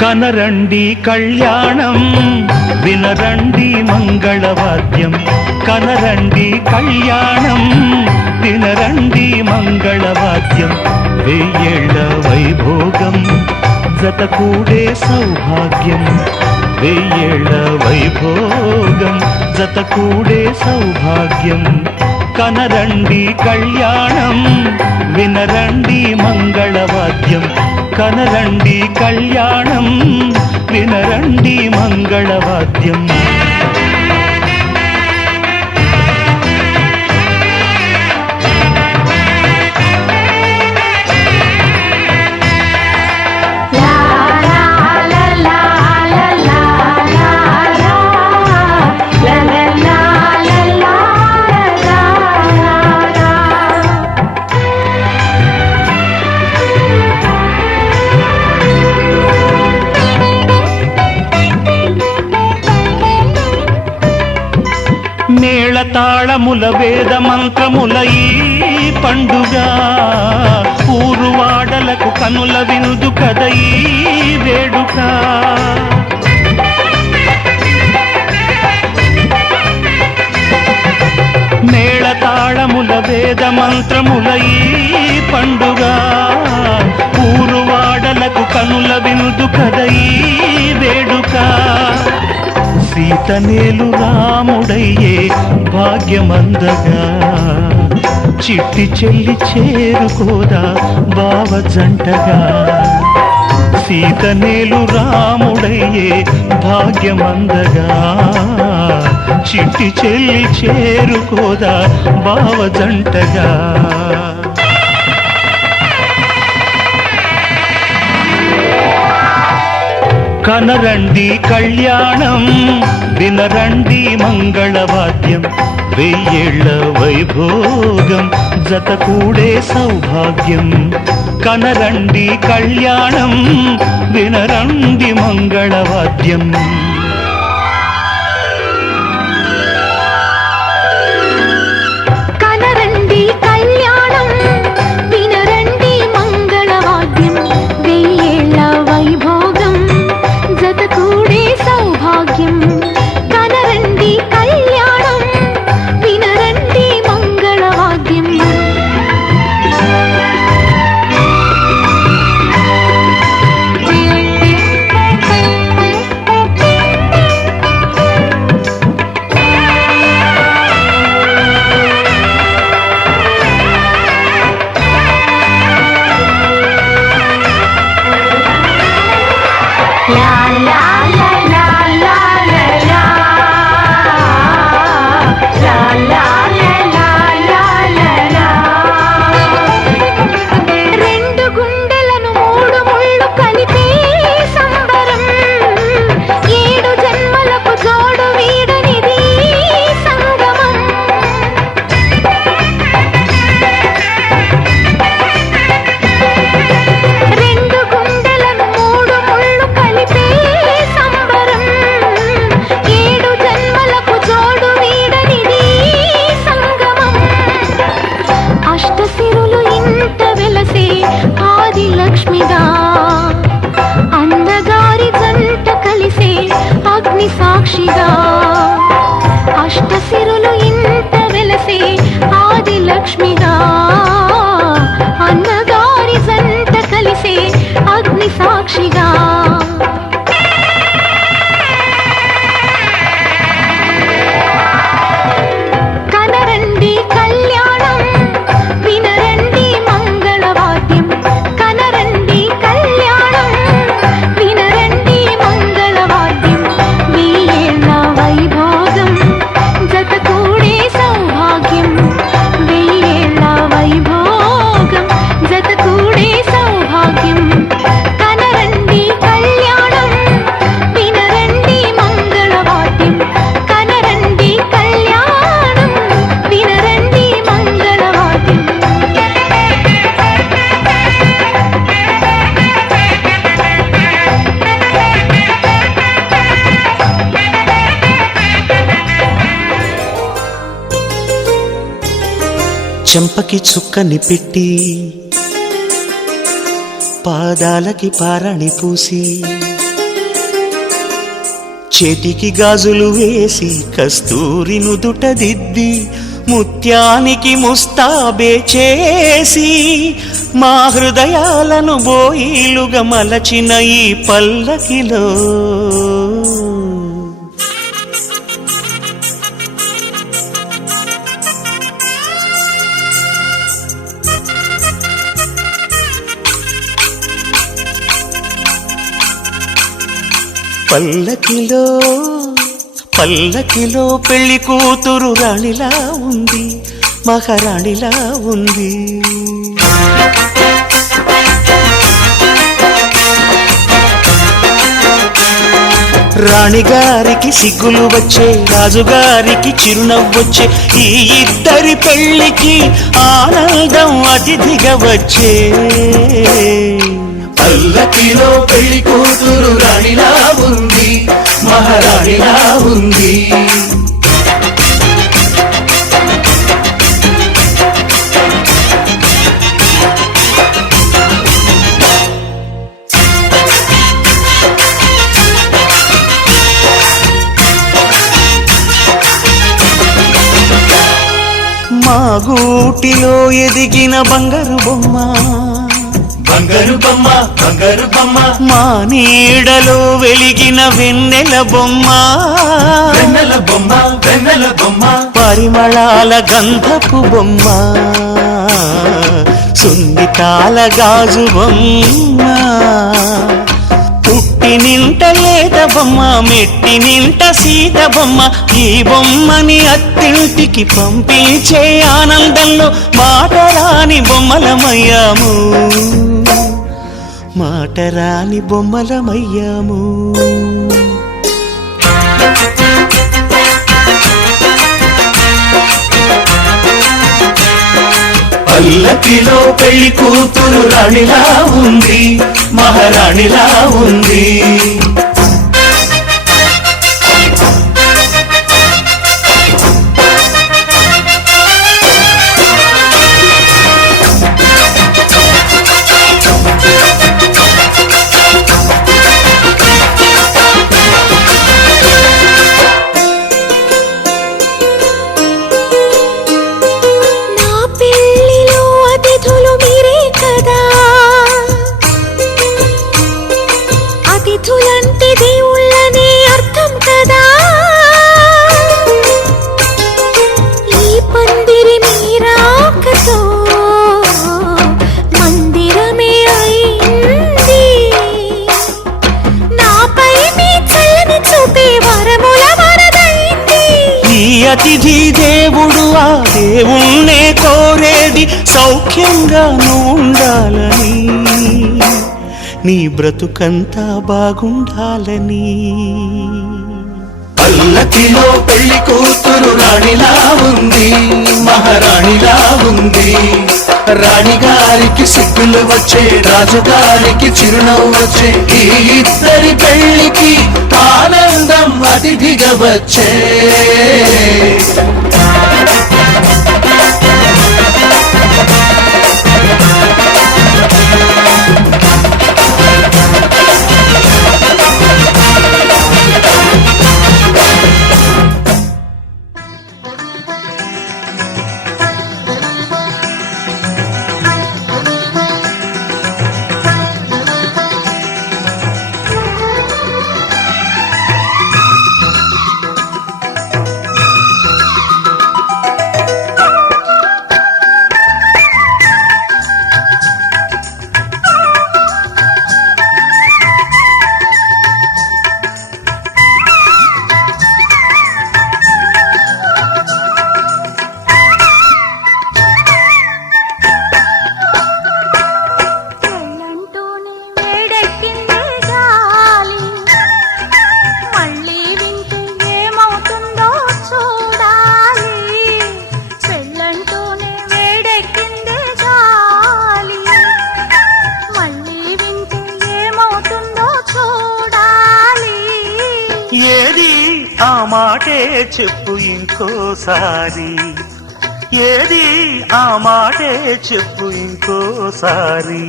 కనరండి కళ్యాణం వినరండి మంగళవాద్యం కనరండి కళ్యాణం వినరండి మంగళవాద్యం వెయ్యేళ్ల వైభోగం జతకూడే సౌభాగ్యం వెయ్యేళ్ల వైభోగం జతకూడే సౌభాగ్యం కనరండి కళ్యాణం వినరండి మంగళవాద్యం కనరండి కళ్యాణం వినరండి మంగళవాద్యం మేళతాళముల వేద మంత్రముల ఈ పండుగ ఊరువాడలకు కనుల విందు కద ఈ వేడుక మేళతాళముల వేద మంత్రముల ఈ పండుగ ఊరువాడలకు కనుల విందు కద ఈ వేడుక సీతనేలు రాముడయ్యే భాగ్యమందగా చిట్టి చెల్లి చేరుకోదా బావ జంటగా సీతనేలు రాముడయ్యే భాగ్యమందగా చిట్టి చెల్లి చేరుకోదా బావ జంటగా కనరండి కళ్యాణం వినరండి మంగళవాద్యం వెయ్యేళ్ల వైభోగం జతకూడే సౌభాగ్యం కనరండి కళ్యాణం వినరండి మంగళవాద్యం సాక్షిగా అష్టసిరులు ఇంత వెలసే ఆది లక్ష్మిగా అన్నగారి జంట కలిసే అగ్ని సాక్షిగా కనరండి కళ్యాణం వినరండి మంగళవాద్యం కనరండి కళ్యాణం వినరండి మంగళవాద్యం వెయ్యేళ్ల వైభోగం జతకూడే సౌభాగ్యం వెయ్యేళ్ల వైభోగం జతకూడే సౌభాగ్యం కనరండి కళ్యాణం వినరండి మంగళవాద్యం కనరండి కళ్యాణం వినరండి మంగళవాద్యం చెంపకి చుక్కని పెట్టి పాదాలకి పారణి పూసి చేతికి గాజులు వేసి కస్తూరి నుదుట దిద్ది ముత్యానికి ముస్తాబే చేసి మా హృదయాలను బోయిలుగా మలచిన ఈ పల్లకిలో పల్లకిలో పల్లకిలో పెళ్లి కూతురు రాణిలా ఉంది, మహారాణిలా ఉంది. రాణిగారికి సిగ్గులు వచ్చే, రాజుగారికి చిరునవ్వొచ్చే, ఈ ఇద్దరి పెళ్లికి ఆనందం అతిథిగా వచ్చే. పల్లకిలో పెళ్లి కూతురు రాణిలా ఉంది, మహారాణిలా ఉంది. మా గూటిలో ఎదిగిన బంగారు బొమ్మ, బంగారు బొమ్మ, బంగారు బొమ్మ. మా నీడలో వెలిగిన వెన్నెల బొమ్మ, వెన్నెల బొమ్మ, వెన్నెల బొమ్మ. పరిమళాల గంధపు బొమ్మ, సున్నితాల గాజు బొమ్మ. పుట్టి నింట లేత బొమ్మ, మెట్టి నింట సీత బొమ్మ. ఈ బొమ్మని అత్తింటికి పంపించే ఆనందంలో మాటరాని బొమ్మలమయ్యాము, మాటరాని బొమ్మలమయ్యాము. పల్లకిలో పెళ్లి కూతురు రాణిలా ఉంది, మహారాణిలా ఉంది. అతిథులంటే దేవుళ్ళనే అర్థం కదా, ఈ పందిరి మీరాకతో మందిరమే అయింది. నాపై మీ చల్లని చూపే వరముల వరదైంది. ఈ అతిథి దేవుడు ఆ దేవుణ్ణే కోరేది సౌఖ్యంగా ఉండాలని, నీ బ్రతుకంతా బాగుండాలని. పల్లకిలో పెళ్లి కూతురు రాణిలా ఉంది, మహారాణిలా ఉంది. రాణిగారికి సిగ్గులు వచ్చే, రాజుగారికి చిరునవ్వు వచ్చే, ఈ ఇద్దరి పెళ్లికి ఆనందం అతిథిగా వచ్చే. ఆ మాటే చెప్పు ఇంకోసారి, ఏది ఆ మాటే చెప్పు ఇంకోసారి.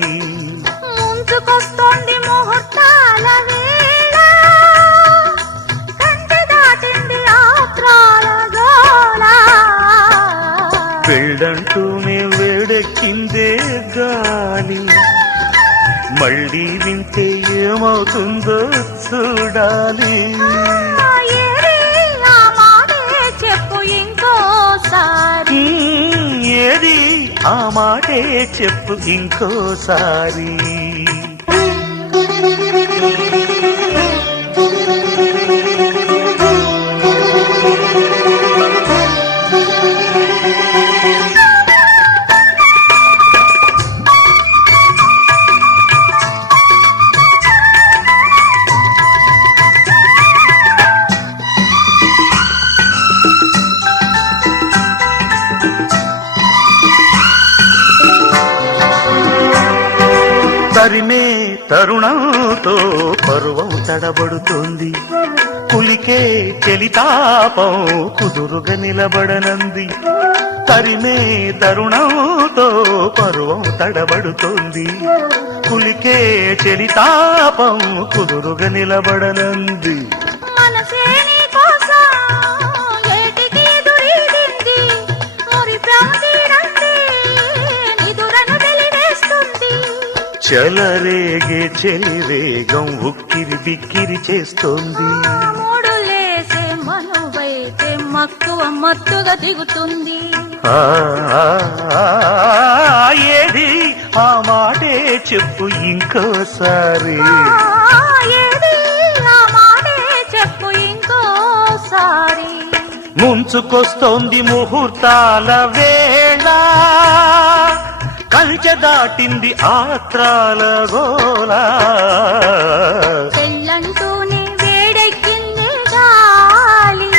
ముంచుకొస్తోంది ముహూర్తాల వేళ, ఏమవుతుందో చూడాలి. ఏది ఆ మాటే చెప్పు ఇంకోసారి. ఏది ఆ మాటే చెప్పు ఇంకోసారి. తరిమే తరుణంతో పరువం తడబడుతోంది. పులికే చెలితాపం కుదురుగా నిలబడనంది. తరిమే తరుణంతో పరువం తడబడుతోంది. పులికే చెలితాపం కుదురుగా నిలబడనంది. మనసే నీ కోసం ఏటికి ఎదురీదింది. మురి ప్రాంతీరంది నిదురను వెలివేస్తుంది. చలరేగే చెలివేగం ఉక్కిరి బిక్కిరి చేస్తోంది. మూడులేసే మనువైతే మక్కువ మత్తుగా దిగుతుంది. ఆ, ఏది ఆ మాటే చెప్పు ఇంకోసారి. ఏది ఆ మాటే చెప్పు ఇంకోసారి. ముంచుకొస్తోంది ముహూర్తాల వేళ, కంచె దాటింది ఆత్రాల గోల. పెళ్ళంటూనే వేడెక్కింది గాలి.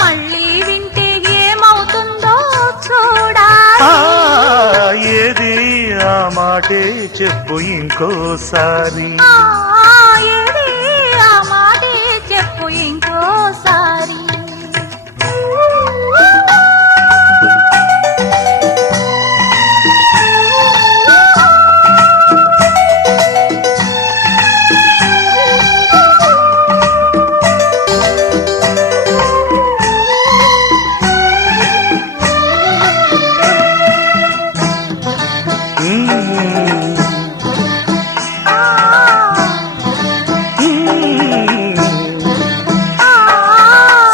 మళ్ళీ వింటే ఏమవుతుందో చూడాలి. ఏది ఆ మాటే చెప్పు ఇంకోసారి. ఏది ఆ మాటే చెప్పు ఇంకోసారి.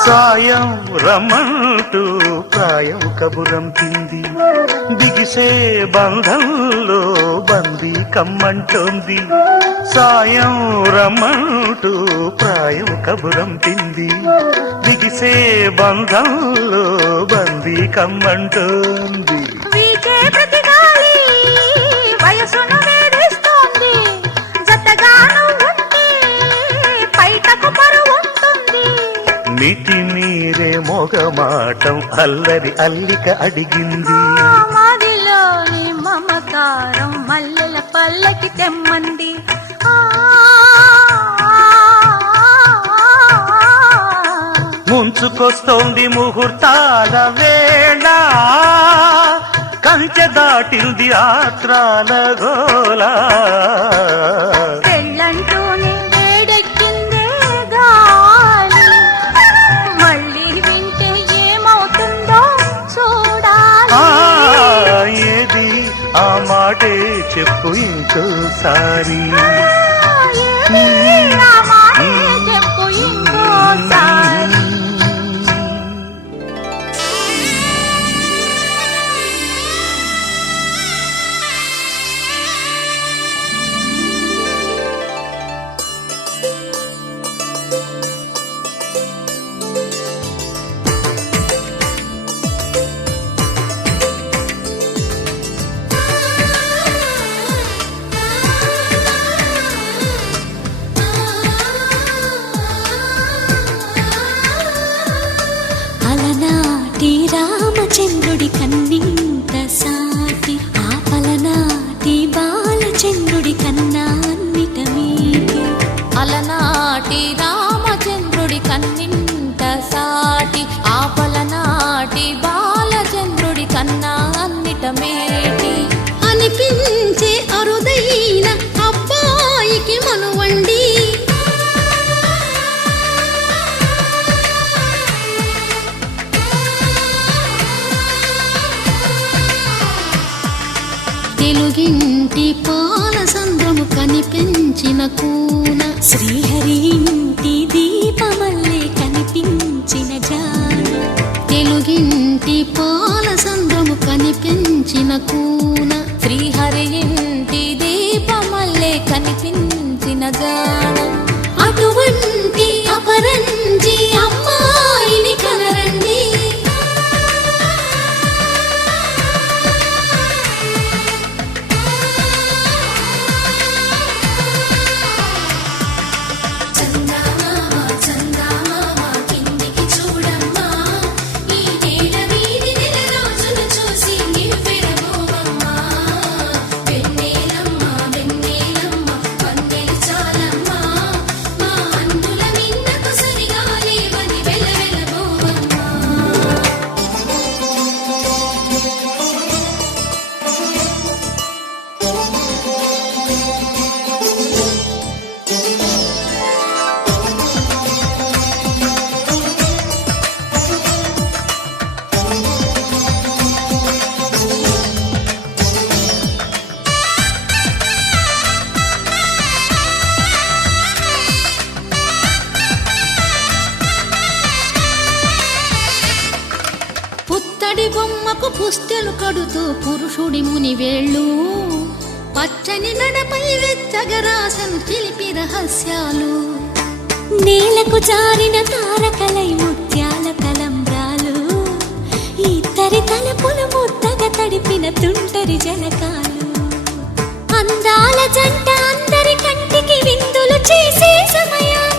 సాయం రమ్మంటూ ప్రాయం కబురంపింది. బిగిసే బంధంలో బందీ కమ్మంటోంది. సాయం రమ్మంటూ ప్రాయం కబురంపింది. బిగిసే బంధంలో బందీ కమ్మంటోంది. వీచే ప్రతి గాలి వయసును వేధిస్తోంది. జతగాను ఉంటే పైటకు పరువుంటుంది. మితి మీరే మొగమాటం అల్లరి అల్లిక అడిగింది. మదిలోని మమకారం మల్లెల పల్లకి తెమ్మంది. ముంచుకొస్తోంది ముహూర్తాల వేళ, కంచె దాటింది ఆత్రాల గోల. పెళ్ళంటూనే వేడెక్కిందే గాలి. మళ్ళీ వింటే ఏమవుతుందో చూడాలి. ఏది ఆ మాటే చెప్పు ఇంకోసారి. ఏది ఆ మాటే చెప్పు ఇంకోసారి. అలనాటి రామచంద్రుడి కన్నింత సాటి, ఆపలనాటి బాలచంద్రుడి కన్నా అన్నిట మీటి. అలనాటి రామచంద్రుడి కన్నింత సాటి, ఆపలనాటి బాలచంద్రుడి కన్నా అన్నిట మేటి. అనిపించే అరుదైన అబ్బాయికి మనువండి. తెలుగింటి పాల సంద్రము కనిపించిన కన్న కూన శ్రీహరి ఇంటి దీపమల్లే కనిపించిన జాడ తెలుగింటి పాల సంద్రము కనిపించిన కూన శ్రీహరి ఇంటి దీపమల్లే కనిపించిన జాడ అటువంటి అపరంజి అమ్మాయిని కనరండి చందమామ చందమామ కిందికి చూడమ్మా ఈ నేల వీధి నెల రోజులు చూసి నివ్వెరబోవమ్మా వెన్నెలమ్మ వెన్నెలమ్మ వన్నెలు చాలమ్మా మా అందుల నిన్నకు సరిగా లేవని వెలవెలబోవమ్మా పుత్తడి బొమ్మకు పుస్తెలు కడుతూ పురుషుడి ముని వేళ్ళు పచ్చని నడపై వెచ్చగరాసను చిలిపి రహస్యాలు నేలకు జారిన తారకలై ముత్యాల తలంబ్రాలు ఇద్దరి తలపులు ముద్దగా తడిపిన తుంటరి జలకాలు అందాల జంట అందరి కంటికి విందులు చేసే సమయాన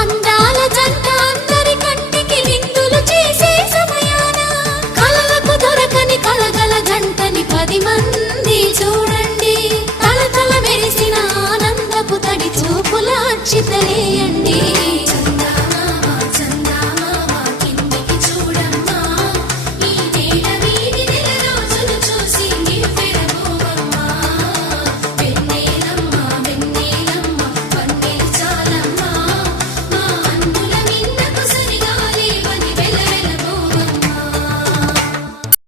అందాల జంట అందరి కంటికి విందులు చేసే సమయాన కలలకు దొరకని కలగల జంటని 10 మంది